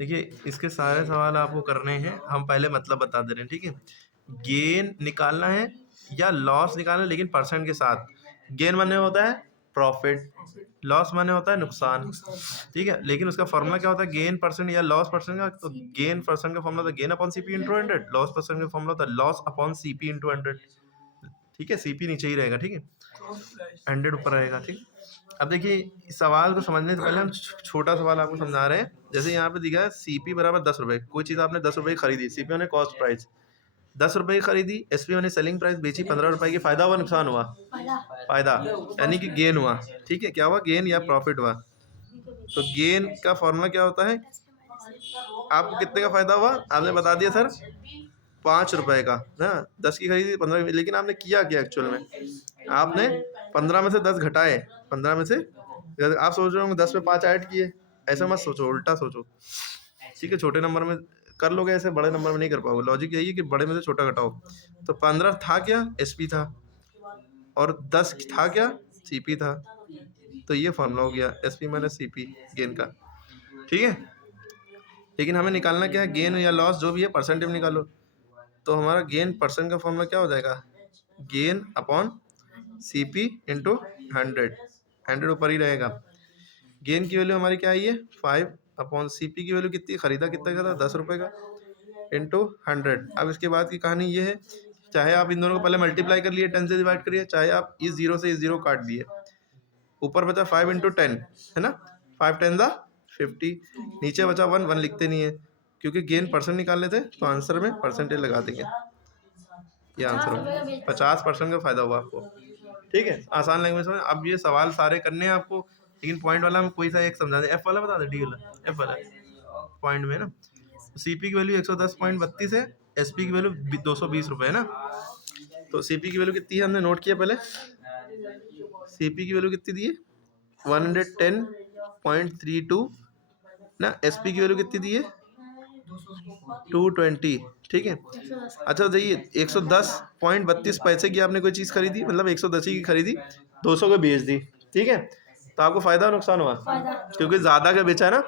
देखिए इसके सारे सवाल आपको करने हैं, हम पहले मतलब बता दे रहे हैं, ठीक है। गेन निकालना है या लॉस निकालना है, लेकिन परसेंट के साथ। गेन माने होता है प्रॉफिट, लॉस माने होता है नुकसान, ठीक है। लेकिन उसका फॉर्मूला क्या होता है, गेन परसेंट या लॉस परसेंट का। तो गेन परसेंट का फॉर्मूला होता है gain upon CP into 100, loss percent का फॉर्मूला होता है लॉस अपॉन सीपी इंटू 100, ठीक है। सीपी नीचे ही रहेगा, ठीक है, 100 ऊपर रहेगा, ठीक। अब देखिए सवाल को समझने से पहले हम छोटा सवाल आपको समझा रहे हैं। जैसे यहाँ पे दिखा है सीपी बराबर 10 रुपए, कोई चीज आपने 10 रुपए की खरीदी, सीपी मैंने कॉस्ट प्राइस 10 रुपए की खरीदी, एसपी मैंने सेलिंग प्राइस बेची 15 रुपए की, फायदा हुआ नुकसान हुआ, फायदा, यानी कि गेन हुआ, ठीक है। क्या हुआ, गेन या प्रॉफिट हुआ। तो गेन का फॉर्मूला क्या होता है, आपको कितने का फायदा हुआ, आपने बता दिया सर 5 रुपए का ना, 10 की खरीदी 15, लेकिन आपने किया क्या एक्चुअल में, आपने 15 में से 10 घटाए, 15 में से आप सोच रहे हो 10 में 5 ऐड किए, ऐसा मत सोचो, उल्टा सोचो, ठीक है। छोटे नंबर में कर लोगे ऐसे, बड़े नंबर में नहीं कर पाओगे। लॉजिक यही है कि बड़े में से छोटा घटाओ। तो 15 था क्या, एसपी था, और 10 था क्या, सीपी था। तो ये फॉर्मूला हो गया एसपी माइनस सीपी गेन का, ठीक है। लेकिन हमें निकालना क्या है, गेन या लॉस जो भी है परसेंटेज में निकालो। तो हमारा गेन परसेंट का फॉर्मूला क्या हो जाएगा, गेन अपॉन सीपी इंटू 100, 100 ऊपर ही रहेगा। गेन की वैल्यू हमारी क्या आई है 5 अपॉन सीपी की वैल्यू कितनी, खरीदा कितने का था 10 रुपए का, इंटू 100। अब इसके बाद की कहानी ये है, चाहे आप इन दोनों को पहले मल्टीप्लाई कर लिए 10 से डिवाइड करिए, चाहे आप इस जीरो से इस जीरो काट दिए, ऊपर बचा 5 इंटू 10 है ना, 5 10 दा 50, नीचे बचा 1, 1 लिखते नहीं है क्योंकि गेन परसेंट निकालने थे, तो आंसर में परसेंटेज लगा देंगे, ये आंसर होगा 50% का फायदा हुआ आपको, ठीक है। आसान लैंग्वेज में अब ये सवाल सारे करने हैं आपको, लेकिन पॉइंट वाला हम कोई सा एक समझा दे, एफ वाला बता दे, डी वाला, एफ वाला पॉइंट में ना। सीपी की वैल्यू 110.32 है, एसपी की वैल्यू 220 रुपए है ना। तो सीपी की वैल्यू कितनी है हमने नोट किया पहले, सीपी की वैल्यू कितनी दी है 110.32 ना, एसपी की वैल्यू कितनी दी है 220, ठीक है। अच्छा देखिए 110.32 पैसे की आपने कोई चीज़ खरीदी, मतलब 110 की खरीदी, 200 को बेच दी, ठीक है। तो आपको फायदा नुकसान हुआ, क्योंकि ज़्यादा का बेचा है ना,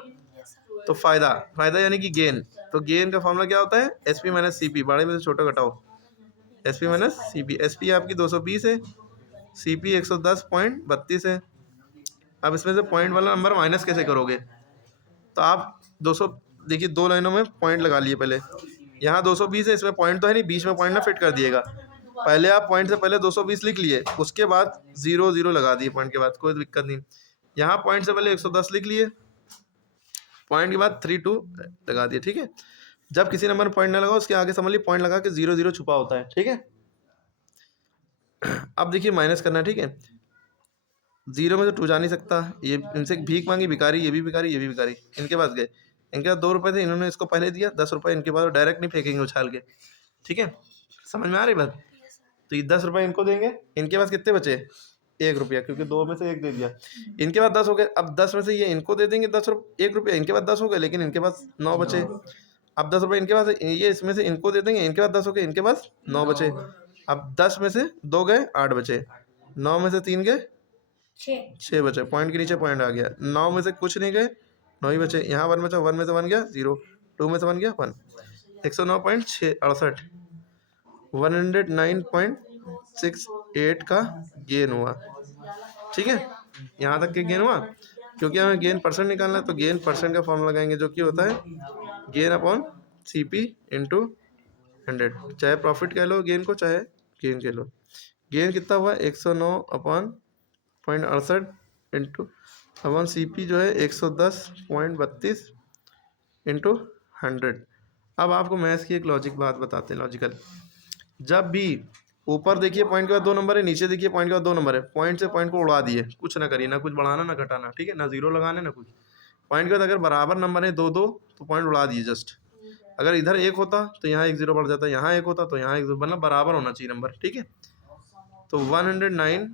तो फायदा, फायदा यानी कि गेन। तो गेन का फॉर्मूला क्या होता है, एसपी माइनस सीपी, बड़े में से छोटा घटाओ, एसपी माइनस सीपी। एसपी आपकी 220 है, सीपी 110.32 है। अब इसमें से पॉइंट वाला नंबर माइनस कैसे करोगे, तो आप 200, देखिए दो लाइनों में पॉइंट लगा लिए पहले, यहाँ 220 है, इसमें पॉइंट तो है नहीं, बीच में पॉइंट ना फिट कर दिएगा, पहले आप पॉइंट से पहले 220 लिख लिए, उसके बाद 0 0 लगा दिए पॉइंट के बाद, कोई दिक्कत नहीं। यहाँ पॉइंट से पहले 110 लिख लिए, पॉइंट के बाद 3 2 लगा दिए, ठीक है। जब किसी नंबर में पॉइंट ना लगा उसके आगे समझ लीजिए पॉइंट लगा के 0 0 छुपा होता है, ठीक है। अब देखिए माइनस करना है, ठीक है। 0 में तो 2 जा नहीं सकता, ये इनसे भीख मांगी भिखारी, ये भी भिखारी, ये भी भिखारी, इनके पास गए, इनके पास 2 रुपए थे, इन्होंने इसको पहले दिया 10 रुपए, इनके पास डायरेक्ट नहीं फेंकेंगे उछाल के, ठीक है। समझ में आ रही बात। तो ये 10 रुपए इनको देंगे, इनके पास कितने बचे 1 रुपया, क्योंकि 2 में से 1 दे दिया, इनके पास 10 हो गए। अब 10 में से ये इनको दे देंगे 1 रुपया, इनके पास 10 हो गए, लेकिन इनके पास 9 बचे। अब 10 रुपये इनके पास है, ये इसमें से इनको दे देंगे, इनके पास 10 हो गए, इनके पास 9 बचे। अब 10 में से 2 गए 8 बचे, 9 में से 3 गए 6 बचे, पॉइंट के नीचे पॉइंट आ गया, 9 में से कुछ नहीं गए 9 ही बचे, यहाँ 1 बचा, 1 में से 1 गया 0, 2 में से 1 गया 1, 109.68, 109.68 का गेन हुआ, ठीक है। यहाँ तक के गेन हुआ, क्योंकि हमें गेन परसेंट निकालना है, तो गेन परसेंट का फॉर्मूला लगाएंगे जो कि होता है गेन अपॉन सीपी इंटू 100, चाहे प्रॉफिट कह लो गेन को, चाहे गेन कह लो। गेन कितना हुआ 109.68 इंटू अपॉन सीपी जो है 110.32 इंटू 100। अब आपको मैथ्स की एक लॉजिक बात बताते हैं, लॉजिकल। जब भी ऊपर देखिए पॉइंट के बाद 2 नंबर है, नीचे देखिए पॉइंट के बाद 2 नंबर है, पॉइंट से पॉइंट को उड़ा दिए, कुछ ना करिए, ना कुछ बढ़ाना ना घटाना, ठीक है, ना जीरो लगाने ना कुछ। पॉइंट के बाद अगर बराबर नंबर है 2 2, तो पॉइंट उड़ा दिए जस्ट। अगर इधर 1 होता तो यहाँ 1 0 बढ़ जाता, यहाँ 1 होता तो यहाँ 1 0, मतलब बराबर होना चाहिए नंबर, ठीक है। तो 109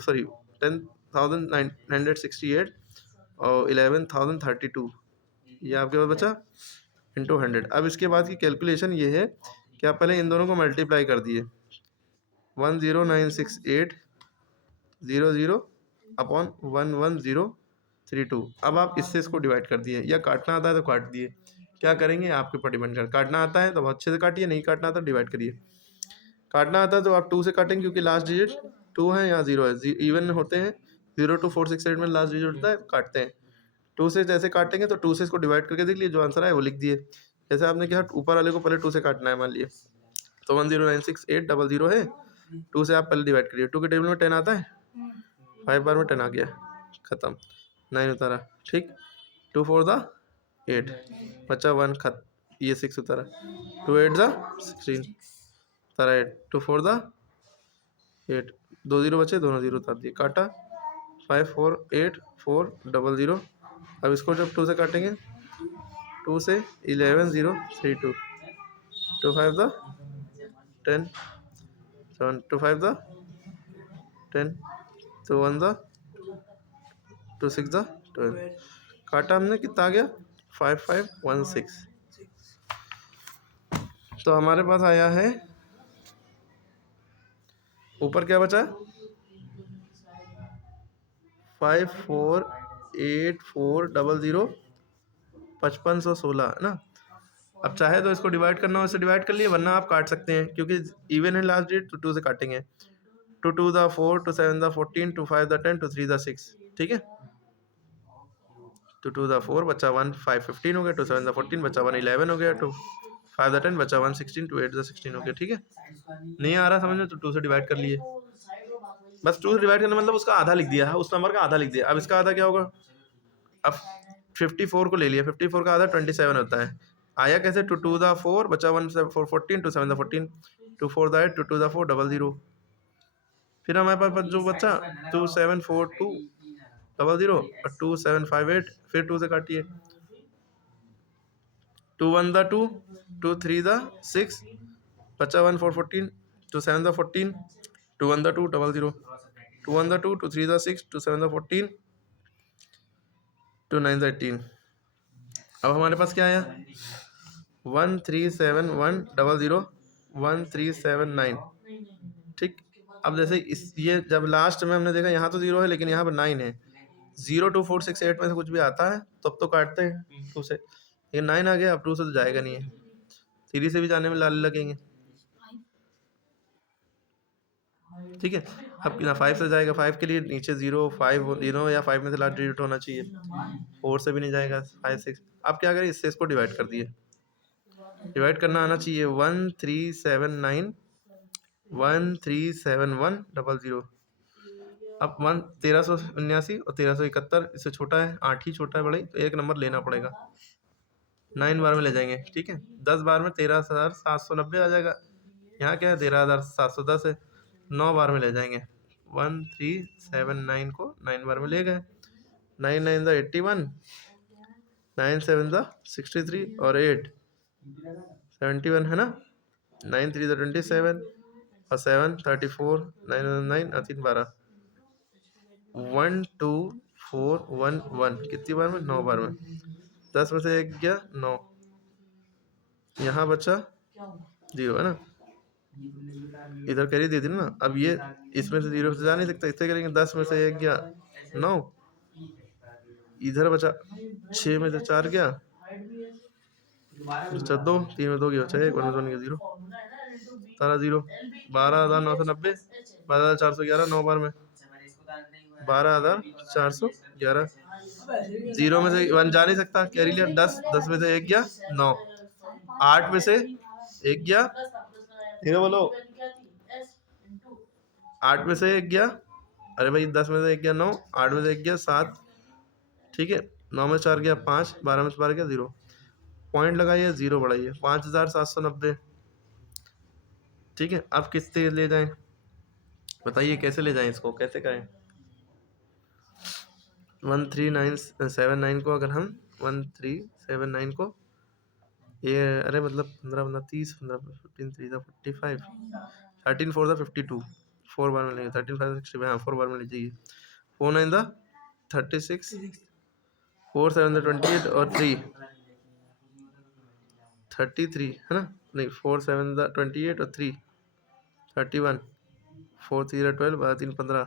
सॉरी 10,968 और 11,032 ये आपके पास बचा इंटू 100। अब इसके बाद की कैलकुलेशन ये है कि आप पहले इन दोनों को मल्टीप्लाई कर दिए, 10968 00 अपॉन 110 3 2। अब आप इससे इसको डिवाइड कर दिए, या काटना आता है तो काट दिए। क्या करेंगे आपके ऊपर डिपेंड कर, काटना आता है तो बहुत अच्छे से काटिए, नहीं काटना आता तो डिवाइड करिए। काटना आता है तो आप 2 से काटेंगे क्योंकि लास्ट डिजिट 2 है या 0 है, इवन होते हैं। 0 2 4 6 8 में लास्ट डिजिट होता है, काटते हैं। 2 से जैसे काटेंगे तो 2 से इसको डिवाइड करके देख लीजिए, जो आंसर है वो लिख दिए। जैसे आपने क्या ऊपर वाले को पहले 2 से काटना है मान लिए, तो 1096800 है, 2 से आप पहले डिवाइड करिए। 2 के टेबल में 10 आता है, 5 बार में 10 आ गया, खत्म, 9 उतारा, ठीक। 2 4 द 8 बचा 1, खत ये 6 उतारा, 2 8 द 16 उतारा 8, 2 4 द 8, 2 0 बचे, दोनों 0 उतार दिए, काटा। 5 4 8 4 0 0। अब इसको जब 2 से काटेंगे, 2 से 11 0 3 2, 2 5 द 10 7, 2 5 द 10, 2 1 द 2 6 द 12। काटा हमने, कितना आ गया 5 5 1 6। तो हमारे पास आया है, ऊपर क्या बचा 5 4 8 4 0 5516 है ना। अब चाहे तो इसको डिवाइड करना हो, इससे डिवाइड कर लिए, वरना आप काट सकते हैं क्योंकि इवन है लास्ट डिजिट, तो 2 से काटेंगे। 2 2 द 4, 2 7 द 14, 2 5 द 10, 2 3 द 6, ठीक है। 2 2 द 4 बचा 1, 5 15 हो गया, 2 7 द 14 बचा 1 11 हो गया, 2 5 द 10 बचा 1 16, 2 8 द 16 हो गया, ठीक है। नहीं आ रहा समझ में तो 2 से डिवाइड कर लिए, बस 2 से डिवाइड करने मतलब उसका आधा लिख दिया है, उस नंबर का आधा लिख दिया। अब इसका आधा क्या होगा, अब 54 को ले लिया, 54 का आधा 27 होता है। आया कैसे, 2 2 द 4 बचा 1 4 14, 2 7 द 14, 2 4 द 8, 2 2 द 4 00। फिर हमारे पास जो बचा 2 7 4 2 00 और 2 7 5 8, फिर 2 से काटिए, 2 1 द 2, 2 3 द 6 बचा 1 4 14, 2 7 the 14, 2 1 the 2 00, 2 1 the 2, 2 3 the 6, 2 7 the 14, 2 9 the 18। अब हमारे पास क्या आया 1 3 7 1 00 1 3 7 9, ठीक। अब जैसे इस ये जब लास्ट में हमने देखा यहाँ तो 0 है लेकिन यहाँ पर 9 है, 0 2 4 6 8 में से कुछ भी आता है तब तो काटते हैं 2 से, लेकिन 9 आ गया, अब 2 से तो जाएगा नहीं है, 3 से भी जाने में लाल लगेंगे, ठीक है। अब 5 से जाएगा, 5 के लिए नीचे 0 5 0 या 5 में से लास्ट डिजिट होना चाहिए, 4 से भी नहीं जाएगा, 5 6। अब क्या करें, इससे इसको डिवाइड कर दिए, डिवाइड करना आना चाहिए, 1 3 7 9 1 3 7 1 00। अब 1379 और 1371 इससे छोटा है, 8 ही छोटा है, बड़ा ही, तो एक नंबर लेना पड़ेगा, 9 बार में ले जाएंगे, ठीक है। 10 बार में 13,790 आ जाएगा, यहाँ क्या है 13,710 है, 9 बार में ले जाएंगे, 1379 को 9 बार में ले गए, 9 9 द 81, 9 7 द 63 और 8 71 है ना, 9 3 द 27 और 7 34, 9 9 और 3 12, 1 2 4 1 1 कितनी बार में, 9 बार में, 10 में से 1 गया 9, यहाँ बचा 0 है ना, इधर कैरी दे दी ना। अब ये इसमें से 0 से जा नहीं सकता, इससे करेंगे, 10 में से 1 गया 9, इधर बचा 6 में से 4 गया, बचा 2, 3 में 2 गया, बचा 1, 1 में 2 नहीं गया 0, तारा 0, 12,990, 12,411 9 बार में, 12,411, 0 में से 1 जा नहीं सकता, कैरी लिया, 10 10 में से 1 गया 9, 8 में से 1 गया, धीरे बोलो, 8 में से 1 गया, अरे भाई 10 में से 1 गया 9, 8 में से 1 गया 7, ठीक है, 9 में से 4 गया 5, 12 में से 12 गया 0, पॉइंट लगाइए, 0 बढ़ाइए, 5,790, ठीक है। अब किससे ले जाएं, बताइए कैसे ले जाएं, इसको कैसे करें। 1379 को अगर हम 1379 को ये, अरे मतलब 15 15 30 15 15 3 45, 13 4 52, 4 बार में लेंगे, 13 5 60, हाँ 4 बार में लीजिए, 4 9 36, 4 7 28 और 3 33 है ना, नहीं 4 7 28 और 3 31, 4 3 12, 3 15,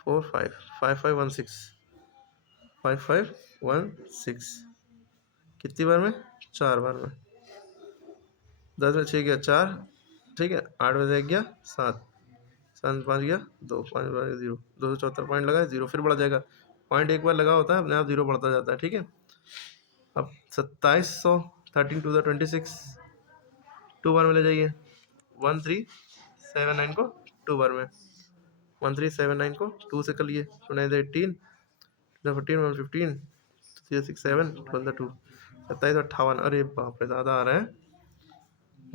4 5 5 5 1 6, 5516 कितनी बार में? 4 बार में। 10 में 6 गया 4, ठीक है। 8 में से 1 गया 7, 7 में 5 गया 2, 5 में 0, 274 पॉइंट लगा, 0 फिर बढ़ जाएगा। पॉइंट एक बार लगा होता है अपने आप 0 बढ़ता जाता है, ठीक है। अब 2700 13 टू द 26 2 बार में ले जाइए। 1379 को 2 बार में, 1379 को 2 से कर लिए, 2 9 18 14 115 3 6 7 12 2 2758। अरे बाप रे ज़्यादा आ रहा है।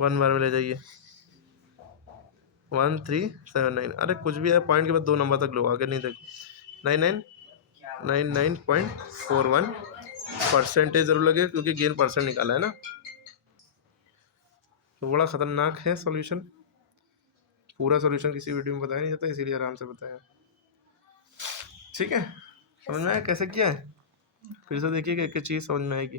1 बार में ले जाइए। 1379। अरे कुछ भी है, पॉइंट के बाद 2 नंबर तक लो, आगे नहीं देखो। 9999.41 परसेंटेज जरूर लगे क्योंकि गेन परसेंट निकाला है ना। तो बड़ा खतरनाक है सॉल्यूशन। पूरा सॉल्यूशन किसी वीडियो में बताया नहीं जाता, इसीलिए आराम से बताया, ठीक है। समझ में आया कैसे किया है? फिर से देखिएगा, एक एक चीज़ समझ में आएगी।